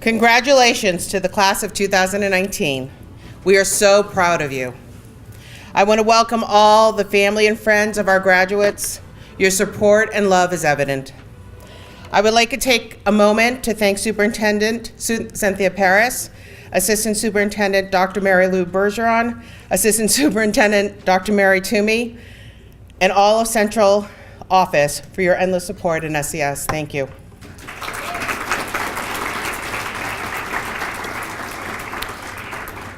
Congratulations to the class of 2019. We are so proud of you. I want to welcome all the family and friends of our graduates. Your support and love is evident. I would like to take a moment to thank Superintendent Cynthia Paris, Assistant Superintendent Dr. Mary Lou Bergeron, Assistant Superintendent Dr. Mary Toomey, and all of Central Office for your endless support in SES. Thank you.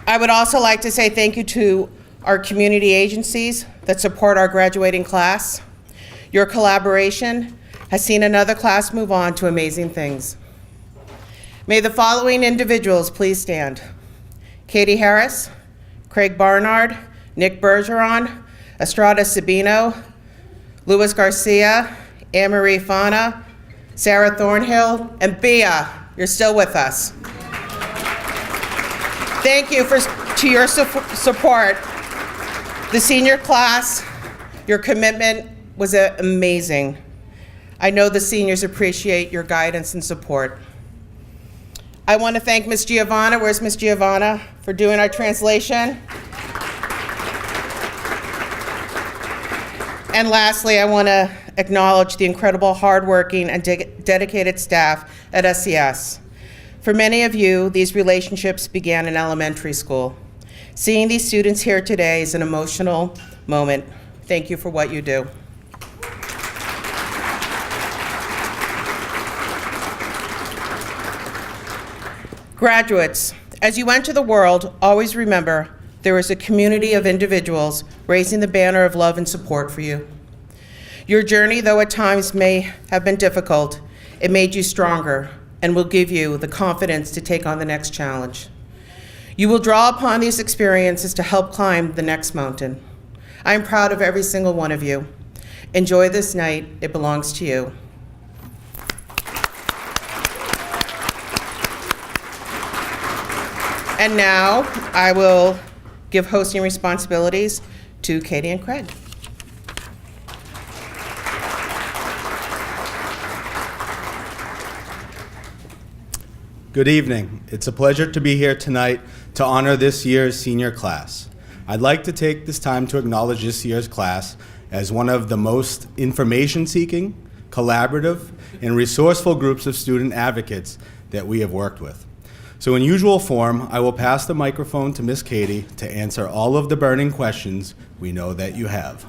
I would also like to say thank you to our community agencies that support our graduating class. Your collaboration has seen another class move on to amazing things. May the following individuals please stand. Katie Harris, Craig Barnard, Nick Bergeron, Estrada Sabino, Louis Garcia, Anne-Marie Fana, Sarah Thornhill, and Bea, you're still with us. Thank you to your support. The senior class, your commitment was amazing. I know the seniors appreciate your guidance and support. I want to thank Ms. Giovanna, where's Ms. Giovanna, for doing our translation. And lastly, I want to acknowledge the incredible hardworking and dedicated staff at SES. For many of you, these relationships began in elementary school. Seeing these students here today is an emotional moment. Thank you for what you do. Graduates, as you enter the world, always remember there is a community of individuals raising the banner of love and support for you. Your journey, though at times may have been difficult, it made you stronger and will give you the confidence to take on the next challenge. You will draw upon these experiences to help climb the next mountain. I am proud of every single one of you. Enjoy this night, it belongs to you. And now I will give hosting responsibilities to Katie and Craig. Good evening. It's a pleasure to be here tonight to honor this year's senior class. I'd like to take this time to acknowledge this year's class as one of the most information-seeking, collaborative, and resourceful groups of student advocates that we have worked with. So in usual form, I will pass the microphone to Miss Katie to answer all of the burning questions we know that you have.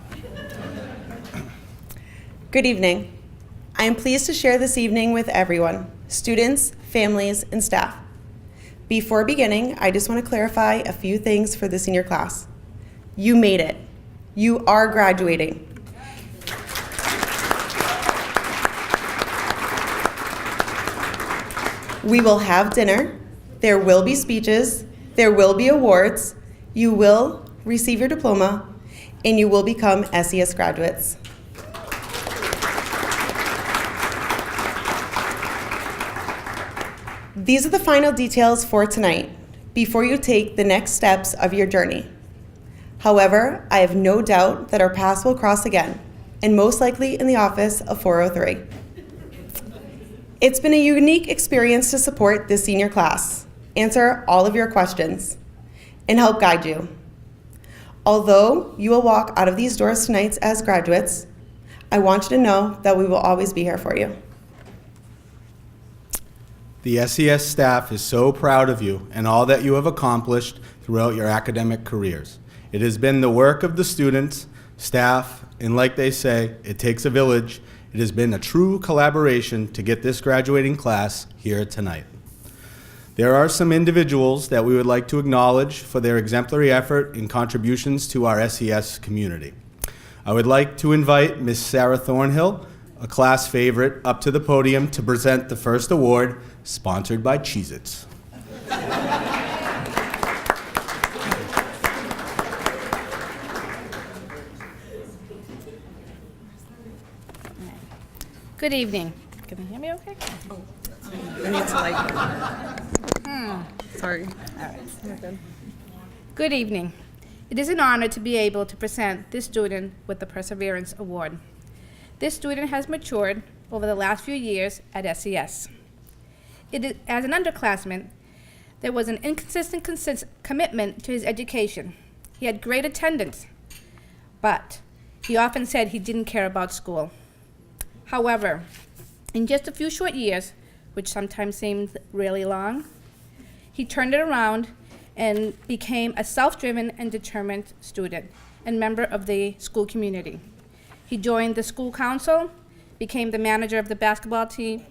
Good evening. I am pleased to share this evening with everyone, students, families, and staff. Before beginning, I just want to clarify a few things for the senior class. You made it. You are graduating. We will have dinner. There will be speeches. There will be awards. You will receive your diploma, and you will become SES graduates. These are the final details for tonight before you take the next steps of your journey. However, I have no doubt that our paths will cross again, and most likely in the office of 403. It's been a unique experience to support this senior class, answer all of your questions, and help guide you. Although you will walk out of these doors tonight as graduates, I want you to know that we will always be here for you. The SES staff is so proud of you and all that you have accomplished throughout your academic careers. It has been the work of the students, staff, and like they say, it takes a village. It has been a true collaboration to get this graduating class here tonight. There are some individuals that we would like to acknowledge for their exemplary effort and contributions to our SES community. I would like to invite Ms. Sarah Thornhill, a class favorite, up to the podium to present the first award, sponsored by Cheez-Its. Good evening. Can you hear me okay? Oh, I need to like, sorry. All right, we're good. Good evening. It is an honor to be able to present this student with the Perseverance Award. This student has matured over the last few years at SES. As an underclassman, there was an inconsistent commitment to his education. He had great attendance, but he often said he didn't care about school. However, in just a few short years, which sometimes seems really long, he turned it around and became a self-driven and determined student and member of the school community. He joined the school council, became the manager of the basketball team,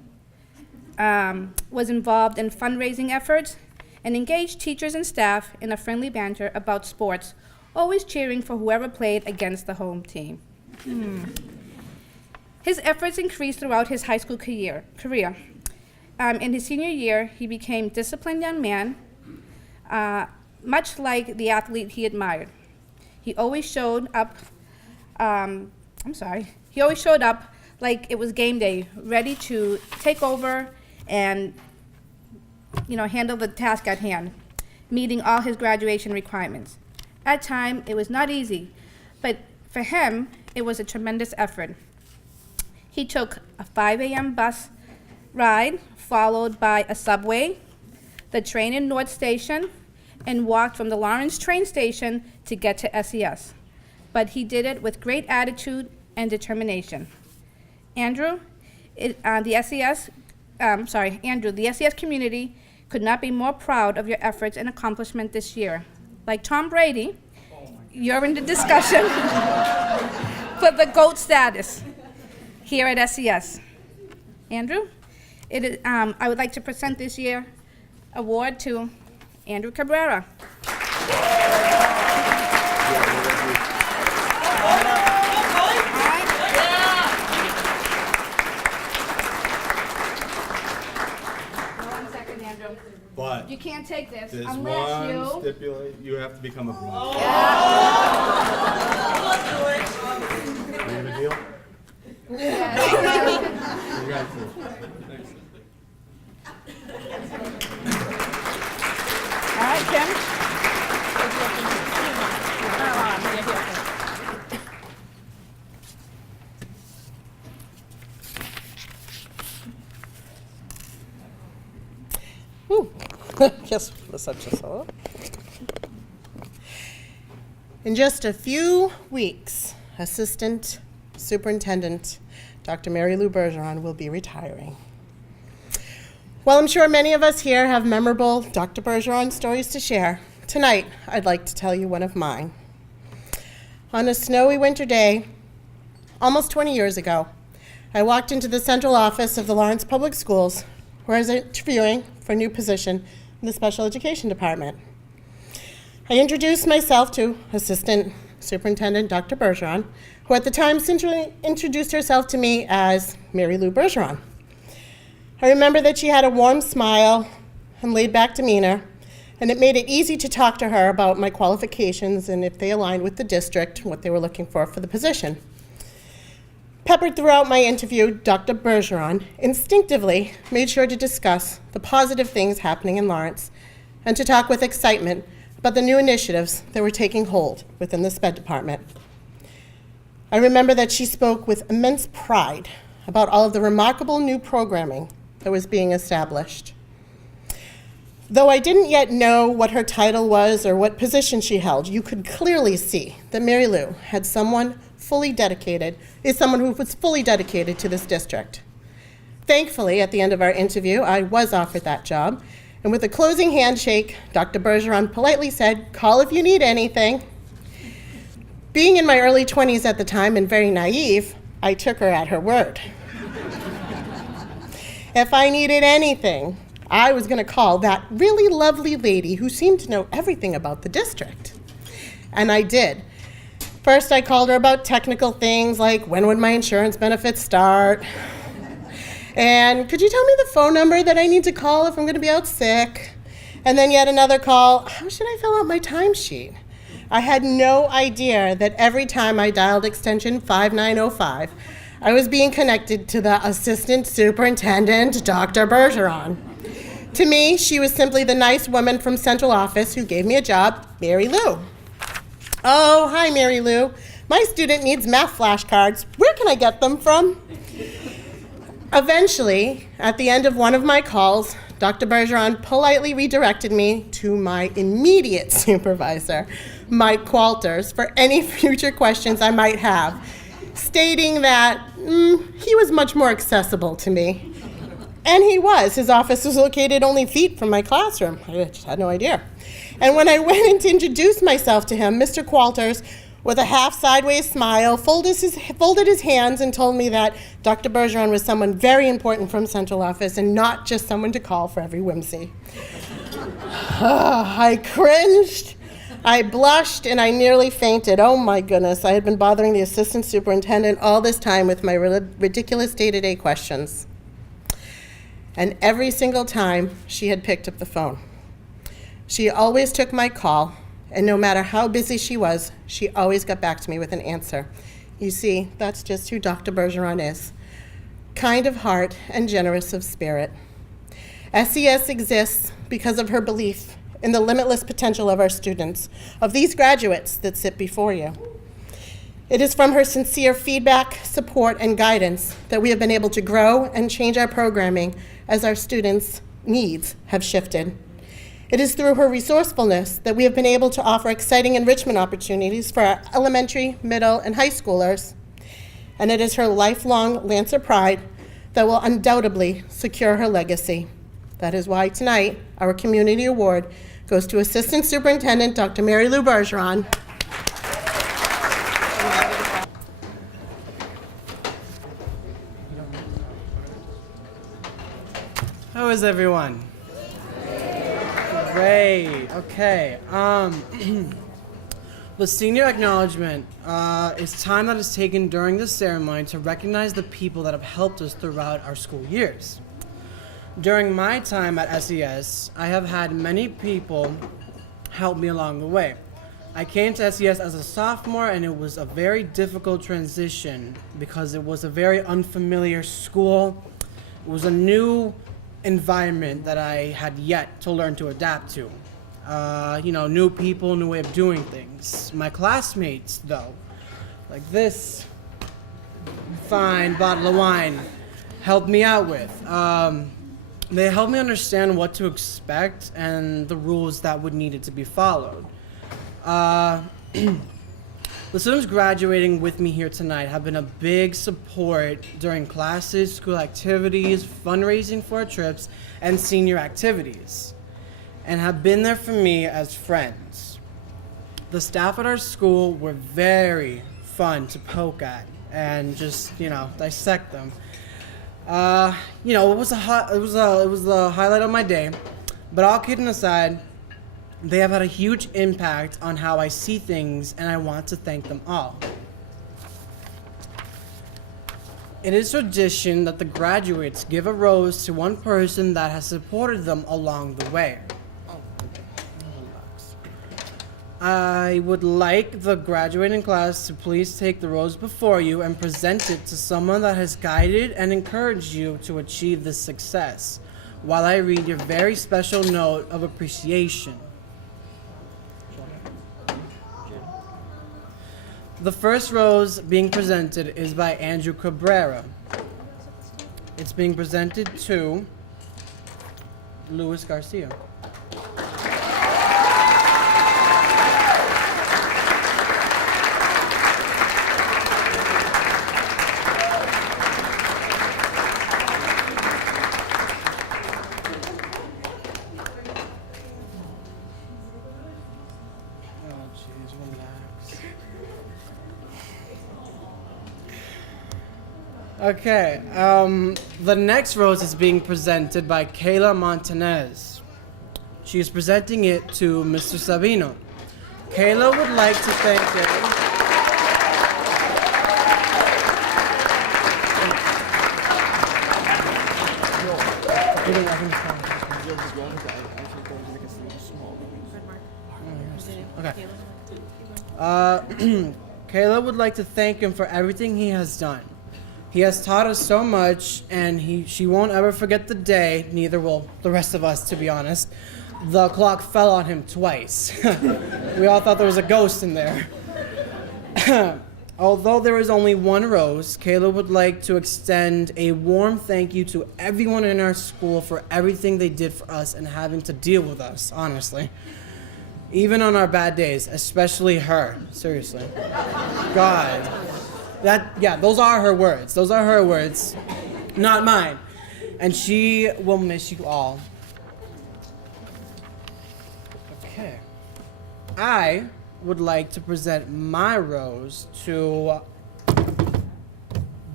was involved in fundraising efforts, and engaged teachers and staff in a friendly banter about sports, always cheering for whoever played against the home team. His efforts increased throughout his high school career. In his senior year, he became a disciplined young man, much like the athlete he admired. He always showed up, he always showed up like it was game day, ready to take over and handle the task at hand, meeting all his graduation requirements. At times, it was not easy, but for him, it was a tremendous effort. He took a 5 a.m. bus ride, followed by a subway, the train in North Station, and walked from the Lawrence train station to get to SES. But he did it with great attitude and determination. Andrew, the SES community could not be more proud of your efforts and accomplishment this year. Like Tom Brady, you're in the discussion for the GOAT status here at SES. Andrew, I would like to present this year's award to Andrew Cabrera. One second, Andrew. But You can't take this there's unless one stipulate, you have to become a bronze. We have a deal? Congratulations. All right, Kim. Yes, such a solo. In just a few weeks, Assistant Superintendent Dr. Mary Lou Bergeron will be retiring. While I'm sure many of us here have memorable Dr. Bergeron stories to share, tonight I'd like to tell you one of mine. On a snowy winter day, almost 20 years ago, I walked into the central office of the Lawrence Public Schools where I was interviewing for a new position in the special education department. I introduced myself to Assistant Superintendent Dr. Bergeron, who at the time simply introduced herself to me as Mary Lou Bergeron. I remember that she had a warm smile and laid-back demeanor, and it made it easy to talk to her about my qualifications and if they aligned with the district, what they were looking for the position. Peppered throughout my interview, Dr. Bergeron instinctively made sure to discuss the positive things happening in Lawrence and to talk with excitement about the new initiatives that were taking hold within the SPED department. I remember that she spoke with immense pride about all of the remarkable new programming that was being established. Though I didn't yet know what her title was or what position she held, you could clearly see that Mary Lou is someone who was fully dedicated to this district. Thankfully, at the end of our interview, I was offered that job, and with a closing handshake, Dr. Bergeron politely said, "Call if you need anything." Being in my early 20s at the time and very naive, I took her at her word. If I needed anything, I was going to call that really lovely lady who seemed to know everything about the district. And I did. First, I called her about technical things like when would my insurance benefits start? And could you tell me the phone number that I need to call if I'm going to be out sick? And then yet another call, how should I fill out my timesheet? I had no idea that every time I dialed extension 5905, I was being connected to the Assistant Superintendent, Dr. Bergeron. To me, she was simply the nice woman from central office who gave me a job, Mary Lou. Oh, hi, Mary Lou. My student needs math flashcards. Where can I get them from? Eventually, at the end of one of my calls, Dr. Bergeron politely redirected me to my immediate supervisor, Mike Walters, for any future questions I might have, stating that he was much more accessible to me. And he was. His office was located only feet from my classroom. I just had no idea. And when I went in to introduce myself to him, Mr. Qualters, with a half-sideways smile, folded his hands and told me that Dr. Bergeron was someone very important from central office and not just someone to call for every whimsy. I cringed, I blushed, and I nearly fainted. Oh my goodness, I had been bothering the assistant superintendent all this time with my ridiculous day-to-day questions. And every single time, she had picked up the phone. She always took my call, and no matter how busy she was, she always got back to me with an answer. You see, that's just who Dr. Bergeron is. Kind of heart and generous of spirit. SES exists because of her belief in the limitless potential of our students, of these graduates that sit before you. It is from her sincere feedback, support, and guidance that we have been able to grow and change our programming as our students' needs have shifted. It is through her resourcefulness that we have been able to offer exciting enrichment opportunities for our elementary, middle, and high schoolers. And it is her lifelong Lancer pride that will undoubtedly secure her legacy. That is why tonight, our community award goes to Assistant Superintendent Dr. Mary Lou Bergeron. How is everyone? Great. Okay. With senior acknowledgement, it's time that is taken during this ceremony to recognize the people that have helped us throughout our school years. During my time at SES, I have had many people help me along the way. I came to SES as a sophomore, and it was a very difficult transition because it was a very unfamiliar school. It was a new environment that I had yet to learn to adapt to. New people, new way of doing things. My classmates, though, like this fine bottle of wine, helped me out with. They helped me understand what to expect and the rules that would needed to be followed. The students graduating with me here tonight have been a big support during classes, school activities, fundraising for our trips, and senior activities, and have been there for me as friends. The staff at our school were very fun to poke at and just, dissect them. It was the highlight of my day, but all kidding aside, they have had a huge impact on how I see things, and I want to thank them all. It is tradition that the graduates give a rose to one person that has supported them along the way. I would like the graduating class to please take the rose before you and present it to someone that has guided and encouraged you to achieve this success, while I read your very special note of appreciation. The first rose being presented is by Andrew Cabrera. It's being presented to Luis Garcia. Okay, the next rose is being presented by Kayla Montanez. She is presenting it to Mr. Sabino. Kayla would like to thank him. Okay. Kayla would like to thank him for everything he has done. He has taught us so much, and she won't ever forget the day, neither will the rest of us, to be honest, the clock fell on him twice. We all thought there was a ghost in there. Although there is only one rose, Caleb would like to extend a warm thank you to everyone in our school for everything they did for us and having to deal with us, honestly. Even on our bad days, especially her. Seriously. God. Those are her words. Those are her words, not mine. And she will miss you all. Okay. I would like to present my rose to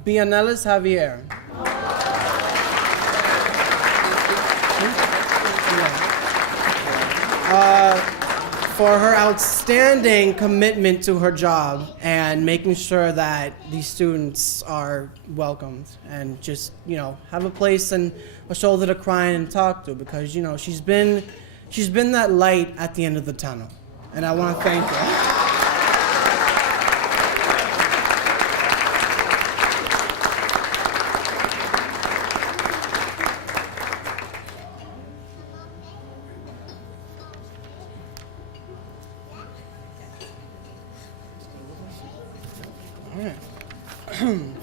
Bianelis Javier. For her outstanding commitment to her job and making sure that these students are welcomed and just, have a place and a shoulder to cry and talk to, because, she's been that light at the end of the tunnel. And I want to thank her.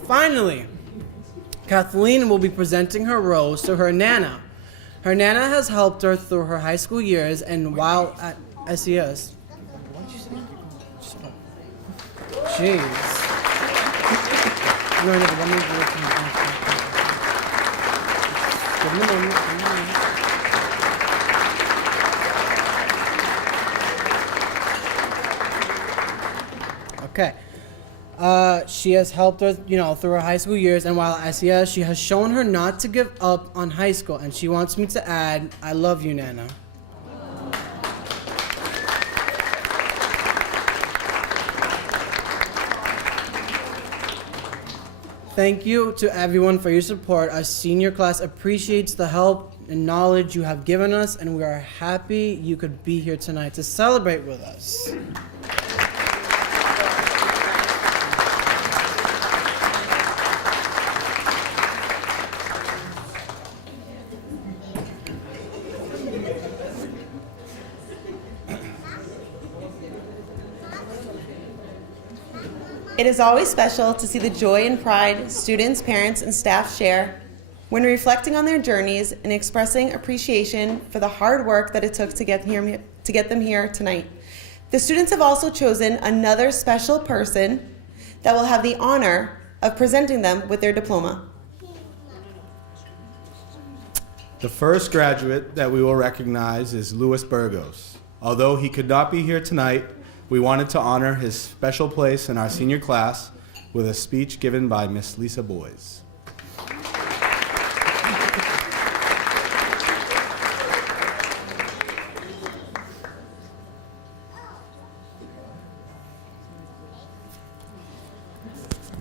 Finally, Kathleen will be presenting her rose to her Nana. Her Nana has helped her through her high school years and while at SES. Jeez. No, let me give me a moment. Okay. She has helped her, through her high school years, and while at SES, she has shown her not to give up on high school, and she wants me to add, I love you, Nana. Thank you to everyone for your support. Our senior class appreciates the help and knowledge you have given us, and we are happy you could be here tonight to celebrate with us. It is always special to see the joy and pride students, parents, and staff share when reflecting on their journeys and expressing appreciation for the hard work that it took to get them here tonight. The students have also chosen another special person that will have the honor of presenting them with their diploma. The first graduate that we will recognize is Louis Burgos. Although he could not be here tonight, we wanted to honor his special place in our senior class with a speech given by Miss Lisa Boys.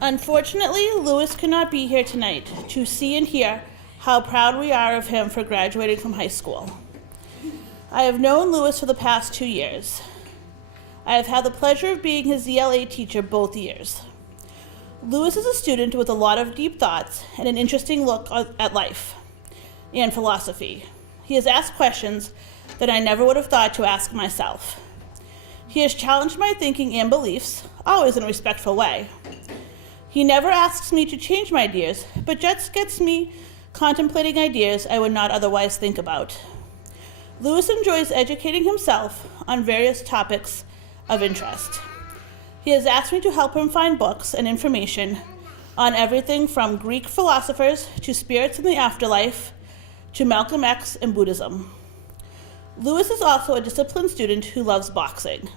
Unfortunately, Louis could not be here tonight to see and hear how proud we are of him for graduating from high school. I have known Louis for the past 2 years. I have had the pleasure of being his ELA teacher both years. Louis is a student with a lot of deep thoughts and an interesting look at life and philosophy. He has asked questions that I never would have thought to ask myself. He has challenged my thinking and beliefs, always in a respectful way. He never asks me to change my ideas, but just gets me contemplating ideas I would not otherwise think about. Louis enjoys educating himself on various topics of interest. He has asked me to help him find books and information on everything from Greek philosophers to spirits in the afterlife to Malcolm X and Buddhism. Louis is also a disciplined student who loves boxing.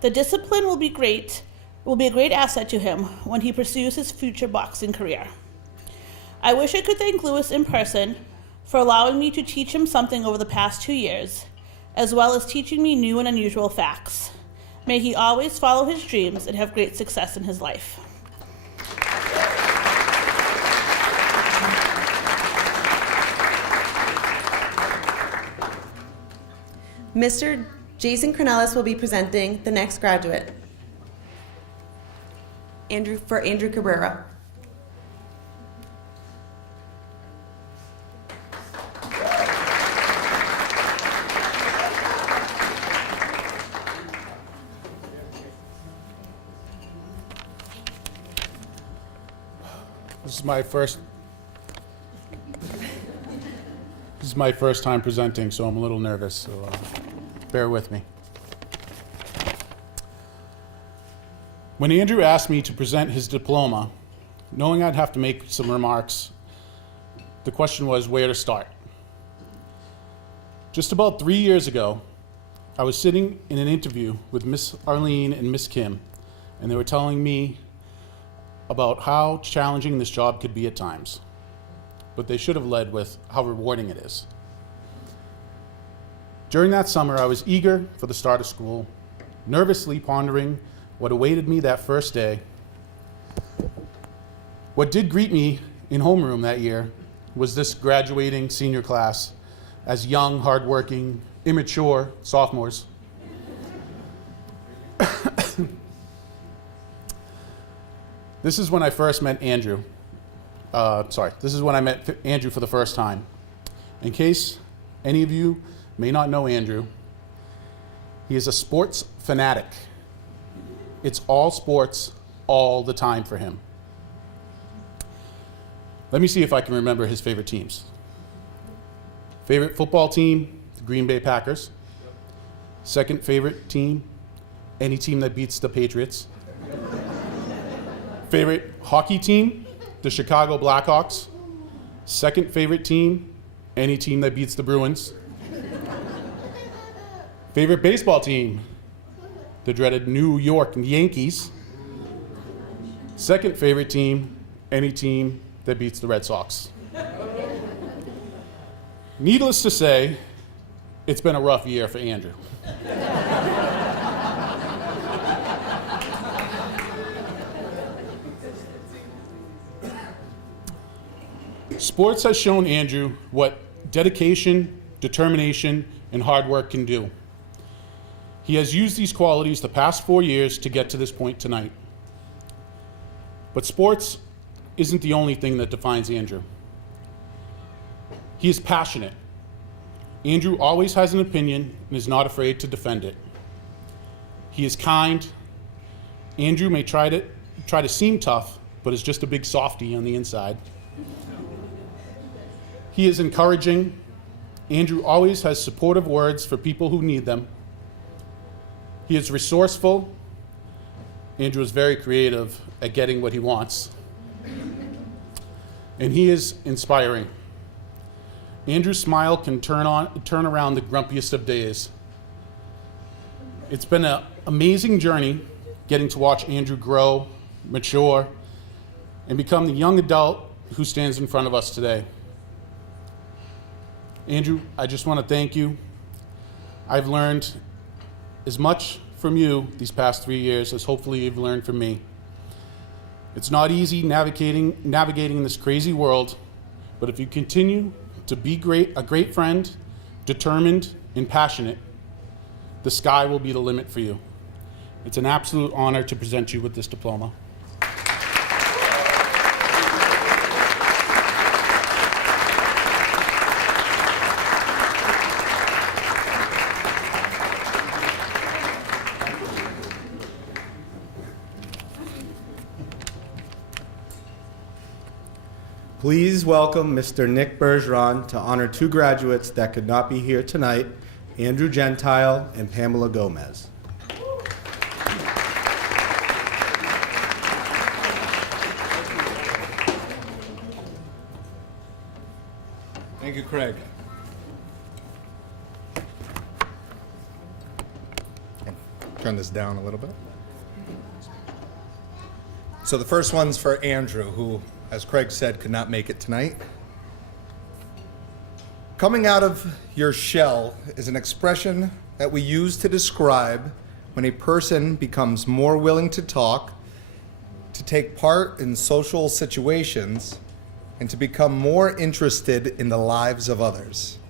The discipline will be a great asset to him when he pursues his future boxing career. I wish I could thank Louis in person for allowing me to teach him something over the past 2 years, as well as teaching me new and unusual facts. May he always follow his dreams and have great success in his life. Mr. Jason Cornelis will be presenting the next graduate. Andrew Cabrera. This is my first time presenting, so I'm a little nervous, so bear with me. When Andrew asked me to present his diploma, knowing I'd have to make some remarks, the question was where to start. Just about 3 years ago, I was sitting in an interview with Miss Arlene and Miss Kim, and they were telling me about how challenging this job could be at times. But they should have led with how rewarding it is. During that summer, I was eager for the start of school, nervously pondering what awaited me that first day. What did greet me in homeroom that year was this graduating senior class as young, hardworking, immature sophomores. This is when I first met Andrew. This is when I met Andrew for the first time. In case any of you may not know Andrew, he is a sports fanatic. It's all sports all the time for him. Let me see if I can remember his favorite teams. Favorite football team, the Green Bay Packers. Second favorite team, any team that beats the Patriots. Favorite hockey team, the Chicago Blackhawks. Second favorite team, any team that beats the Bruins. Favorite baseball team, the dreaded New York Yankees. Second favorite team, any team that beats the Red Sox. Needless to say, it's been a rough year for Andrew. Sports has shown Andrew what dedication, determination, and hard work can do. He has used these qualities the past 4 years to get to this point tonight. But sports isn't the only thing that defines Andrew. He is passionate. Andrew always has an opinion and is not afraid to defend it. He is kind. Andrew may try to seem tough, but is just a big softie on the inside. He is encouraging. Andrew always has supportive words for people who need them. He is resourceful. Andrew is very creative at getting what he wants. And he is inspiring. Andrew's smile can turn around the grumpiest of days. It's been an amazing journey getting to watch Andrew grow, mature, and become the young adult who stands in front of us today. Andrew, I just want to thank you. I've learned as much from you these past 3 years as hopefully you've learned from me. It's not easy navigating this crazy world, but if you continue to be a great friend, determined, and passionate, the sky will be the limit for you. It's an absolute honor to present you with this diploma. Please welcome Mr. Nick Bergeron to honor two graduates that could not be here tonight, Andrew Gentile and Pamela Gomez. Thank you, Craig. Turn this down a little bit. So the first one's for Andrew, who, as Craig said, could not make it tonight. Coming out of your shell is an expression that we use to describe when a person becomes more willing to talk, to take part in social situations, and to become more interested in the lives of others.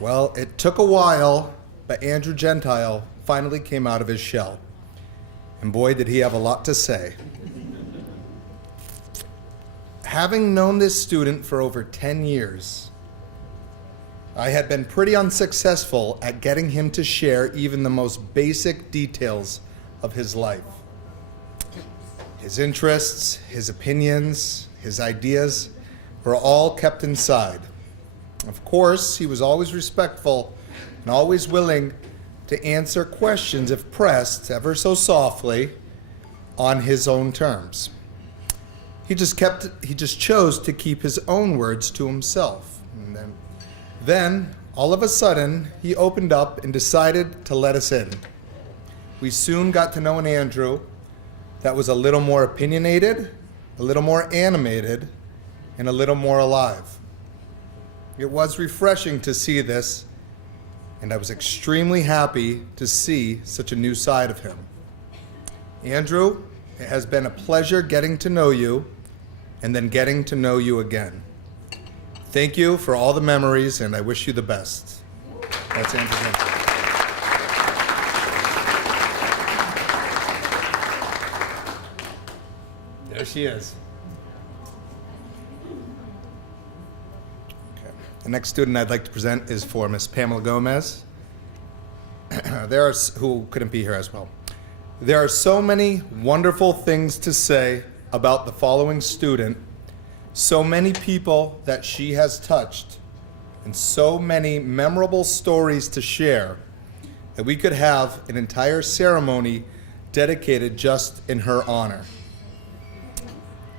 Well, it took a while, but Andrew Gentile finally came out of his shell. And boy, did he have a lot to say. Having known this student for over 10 years, I had been pretty unsuccessful at getting him to share even the most basic details of his life. His interests, his opinions, his ideas were all kept inside. Of course, he was always respectful and always willing to answer questions if pressed, ever so softly, on his own terms. He just chose to keep his own words to himself. And then, all of a sudden, he opened up and decided to let us in. We soon got to know an Andrew that was a little more opinionated, a little more animated, and a little more alive. It was refreshing to see this, and I was extremely happy to see such a new side of him. Andrew, it has been a pleasure getting to know you and then getting to know you again. Thank you for all the memories, and I wish you the best. That's Andrew. There she is. Okay. The next student I'd like to present is for Miss Pamela Gomez. Who couldn't be here as well. There are so many wonderful things to say about the following student, so many people that she has touched, and so many memorable stories to share that we could have an entire ceremony dedicated just in her honor.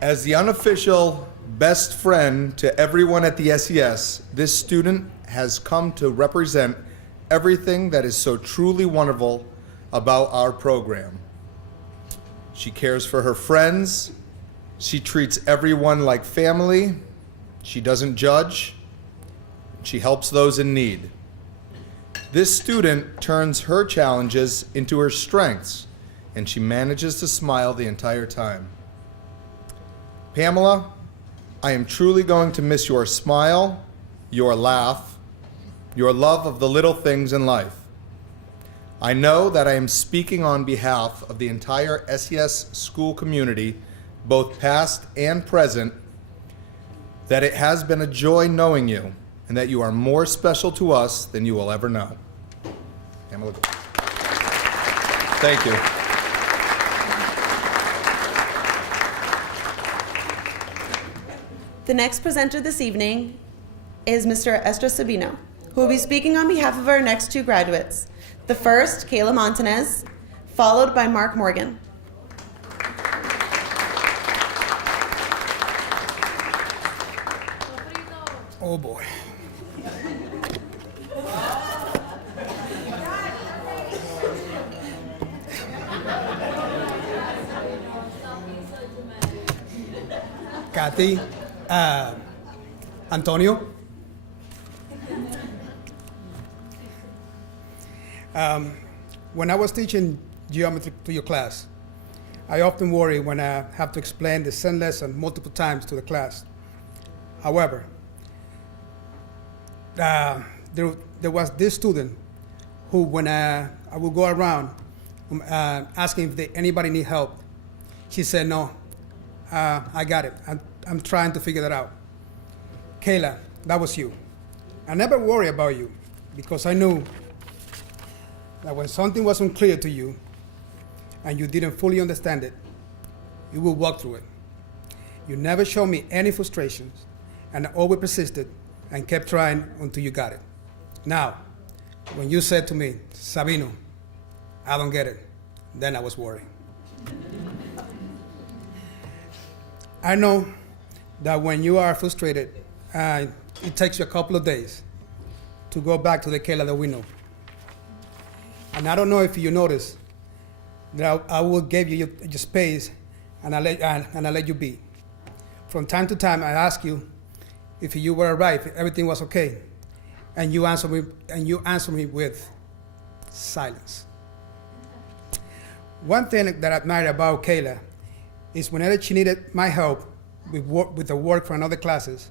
As the unofficial best friend to everyone at the SES, this student has come to represent everything that is so truly wonderful about our program. She cares for her friends. She treats everyone like family. She doesn't judge. She helps those in need. This student turns her challenges into her strengths, and she manages to smile the entire time. Pamela, I am truly going to miss your smile, your laugh, your love of the little things in life. I know that I am speaking on behalf of the entire SES school community, both past and present, that it has been a joy knowing you and that you are more special to us than you will ever know. Pamela. Thank you. The next presenter this evening is Mr. Esther Sabino, who will be speaking on behalf of our next two graduates. The first, Kayla Montanez, followed by Mark Morgan. Oh boy. Kathy, Antonio. When I was teaching geometry to your class, I often worry when I have to explain the same lesson multiple times to the class. However, there was this student who, when I would go around asking if anybody need help, she said, no, I got it. I'm trying to figure that out. Kayla, that was you. I never worry about you because I knew that when something was unclear to you and you didn't fully understand it, you would walk through it. You never showed me any frustrations and always persisted and kept trying until you got it. Now, when you said to me, Sabino, I don't get it, then I was worried. I know that when you are frustrated, it takes you a couple of days to go back to the Kayla that we know. And I don't know if you noticed that I will give you your space and I let you be. From time to time, I ask you if you were right, if everything was okay, and you answer me with silence. One thing that I admire about Kayla is whenever she needed my help with the work for another classes,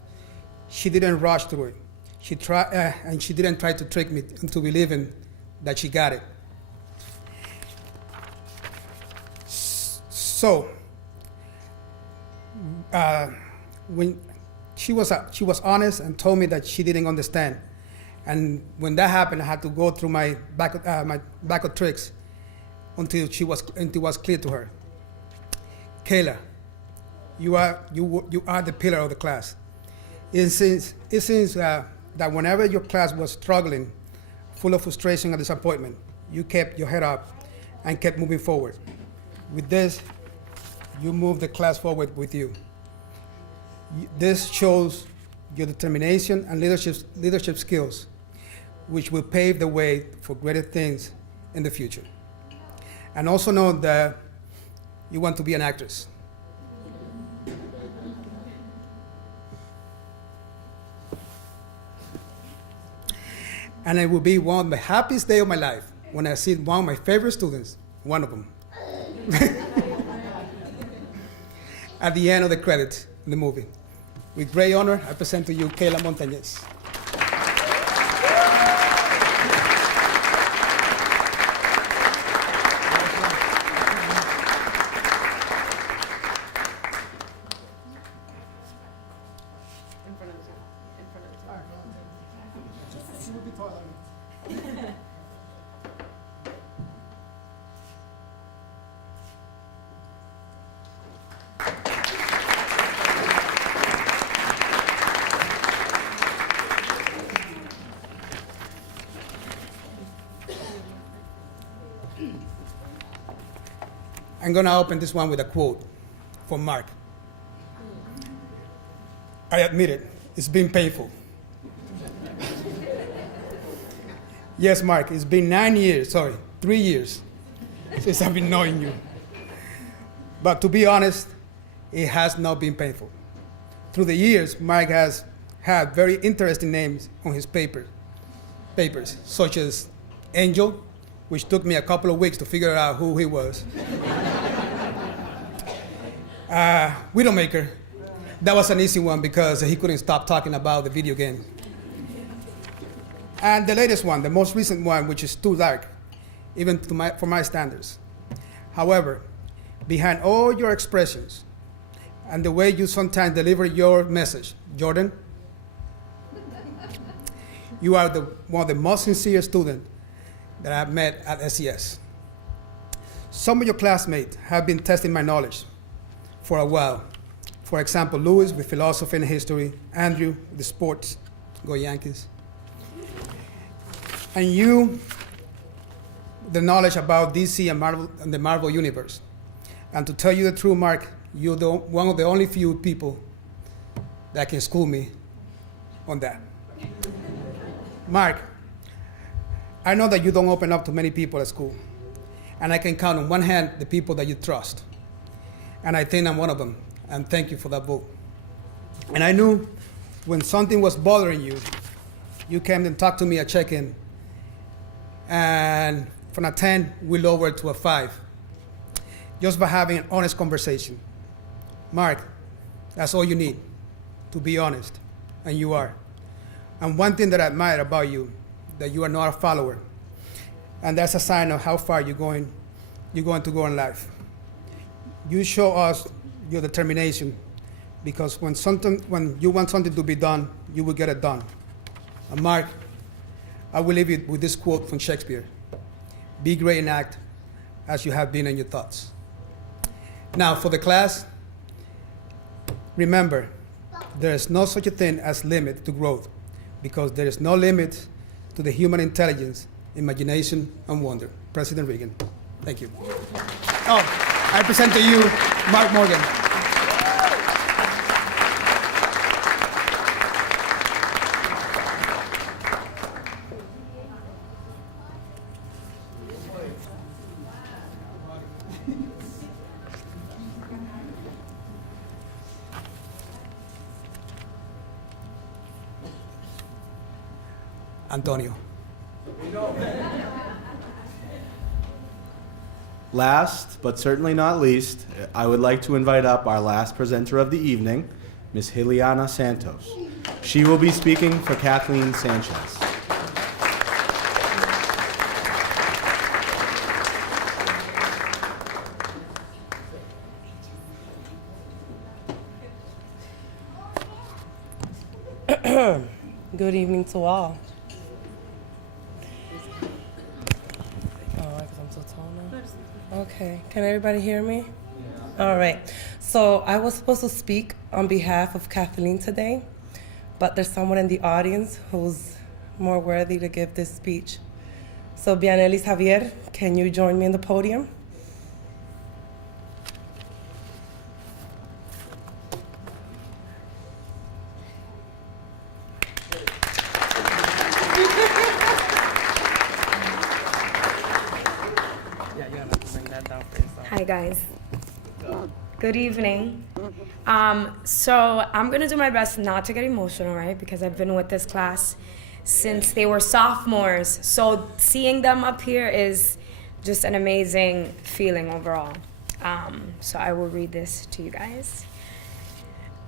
she didn't rush through it. She tried, and she didn't try to trick me into believing that she got it. So, when she was honest and told me that she didn't understand, and when that happened, I had to go through my bag of tricks until it was clear to her. Kayla, you are the pillar of the class. It seems that whenever your class was struggling, full of frustration and disappointment, you kept your head up and kept moving forward. With this, you moved the class forward with you. This shows your determination and leadership skills, which will pave the way for greater things in the future. And also know that you want to be an actress. And it will be one of the happiest days of my life when I see one of my favorite students, one of them, at the end of the credits in the movie. With great honor, I present to you Kayla Montañez. I'm going to open this one with a quote from Mark. I admit it, it's been painful. Yes, Mark, it's been 3 years since I've been knowing you. But to be honest, it has not been painful. Through the years, Mark has had very interesting names on his papers, such as Angel, which took me a couple of weeks to figure out who he was. Widowmaker, that was an easy one because he couldn't stop talking about the video game. And the latest one, the most recent one, which is too dark, even for my standards. However, behind all your expressions and the way you sometimes deliver your message, Jordan, you are one of the most sincere students that I've met at SES. Some of your classmates have been testing my knowledge for a while. For example, Louis with philosophy and history, Andrew with the sports, go Yankees. And you, the knowledge about DC and Marvel and the Marvel universe. And to tell you the truth, Mark, you're one of the only few people that can school me on that. Mark, I know that you don't open up to many people at school, and I can count on one hand the people that you trust. And I think I'm one of them, and thank you for that vote. And I knew when something was bothering you, you came and talked to me at check-in, and from a 10, we lowered to a 5, just by having an honest conversation. Mark, that's all you need, to be honest, and you are. And one thing that I admire about you, that you are not a follower, and that's a sign of how far you're going to go in life. You show us your determination, because when you want something to be done, you will get it done. And Mark, I will leave you with this quote from Shakespeare: "Be great and act as you have been in your thoughts." Now, for the class, remember, there is no such a thing as limit to growth, because there is no limit to the human intelligence, imagination, and wonder. President Reagan. Thank you. Oh, I present to you Mark Morgan. Antonio. Last, but certainly not least, I would like to invite up our last presenter of the evening, Ms. Hiliana Santos. She will be speaking for Kathleen Sanchez. Good evening to all. Oh, because I'm so tall now. Okay, can everybody hear me? All right. So I was supposed to speak on behalf of Kathleen today, but there's someone in the audience who's more worthy to give this speech. So Bianelis Javier, can you join me in the podium? Hi guys. Good evening. So I'm gonna do my best not to get emotional, right? Because I've been with this class since they were sophomores. So seeing them up here is just an amazing feeling overall. So I will read this to you guys.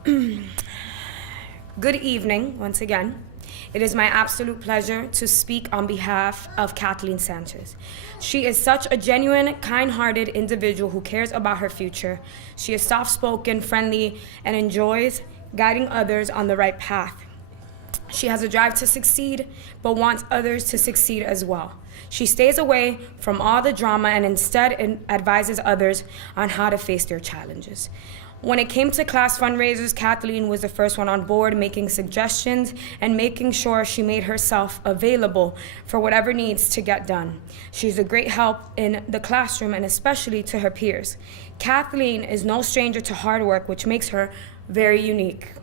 Good evening, once again. It is my absolute pleasure to speak on behalf of Kathleen Sanchez. She is such a genuine, kind-hearted individual who cares about her future. She is soft-spoken, friendly, and enjoys guiding others on the right path. She has a drive to succeed, but wants others to succeed as well. She stays away from all the drama and instead advises others on how to face their challenges. When it came to class fundraisers, Kathleen was the first one on board, making suggestions and making sure she made herself available for whatever needs to get done. She's a great help in the classroom and especially to her peers. Kathleen is no stranger to hard work, which makes her very unique.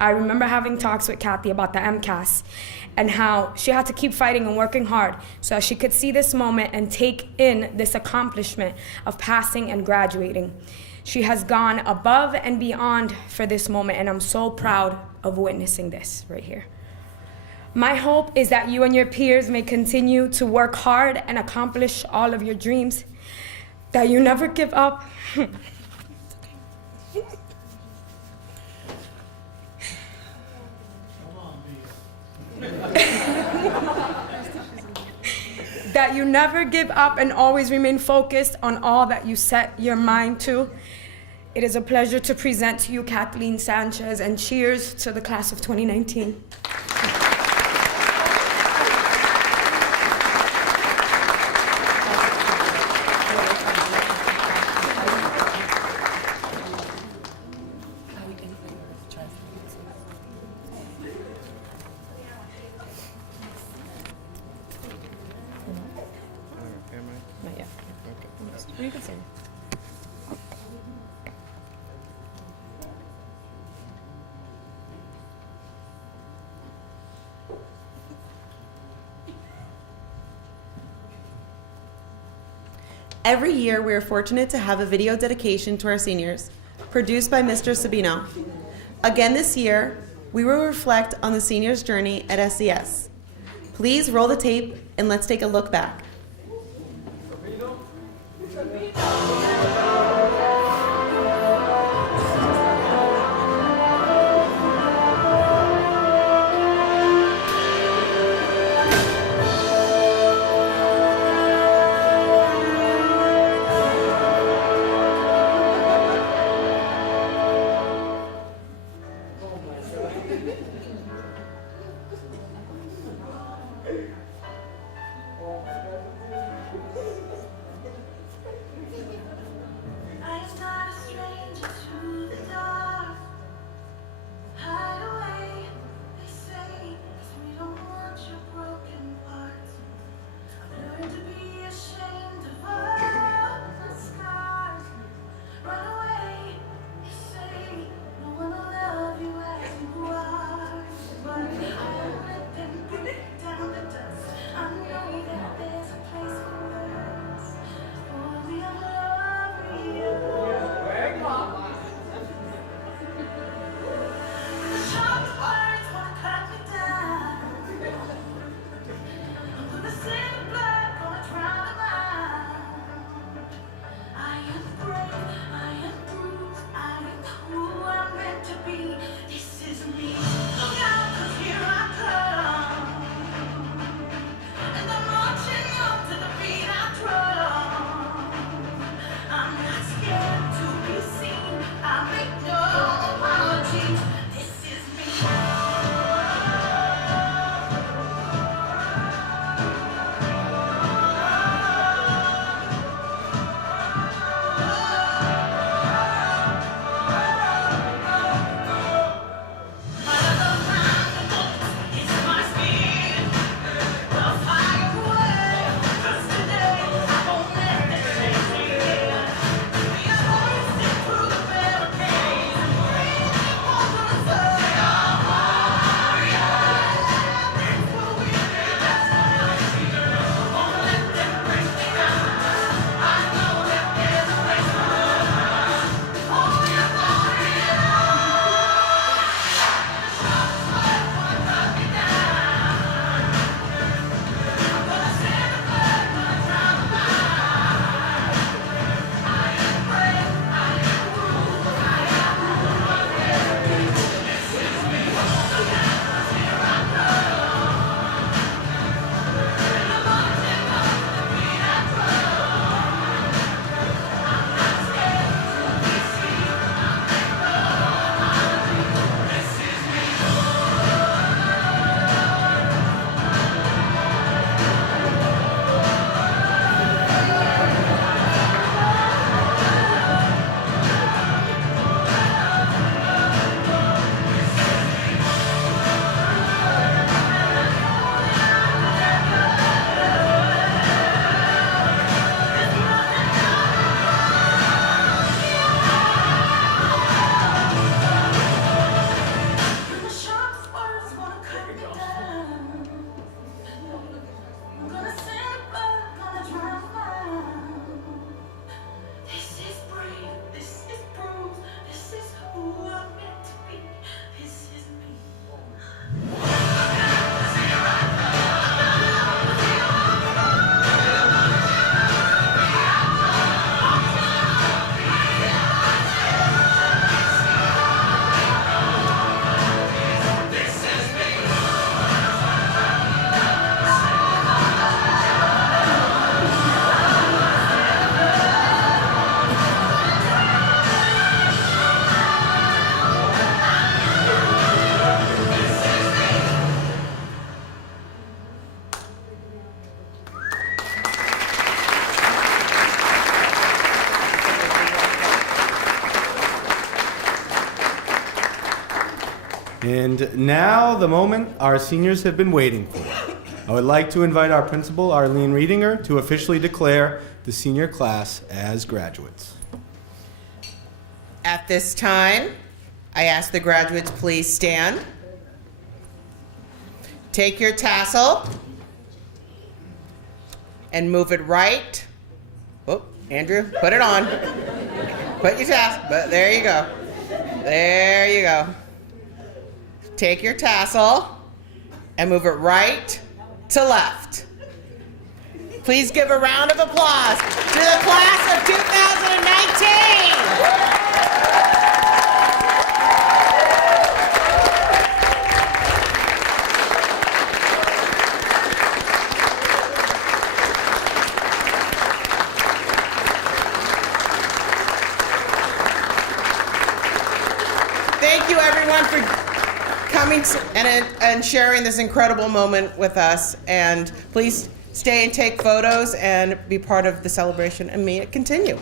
I remember having talks with Kathy about the MCAS and how she had to keep fighting and working hard so that she could see this moment and take in this accomplishment of passing and graduating. She has gone above and beyond for this moment, and I'm so proud of witnessing this right here. My hope is that you and your peers may continue to work hard and accomplish all of your dreams, that you never give up. That you never give up and always remain focused on all that you set your mind to. It is a pleasure to present to you Kathleen Sanchez, and cheers to the class of 2019. Not yet. You can sing. Every year, we are fortunate to have a video dedication to our seniors, produced by Mr. Sabino. Again this year, we will reflect on the seniors' journey at SES. Please roll the tape and let's take a look back. And now the moment our seniors have been waiting for. I would like to invite our principal, Arlene Riedinger, to officially declare the senior class as graduates. At this time, I ask the graduates please stand. Take your tassel and move it right. Oh, Andrew, put it on. Put your tassel, but there you go. There you go. Take your tassel and move it right to left. Please give a round of applause to the class of 2019. Thank you, everyone, for coming and sharing this incredible moment with us. And please stay and take photos and be part of the celebration, and may it continue.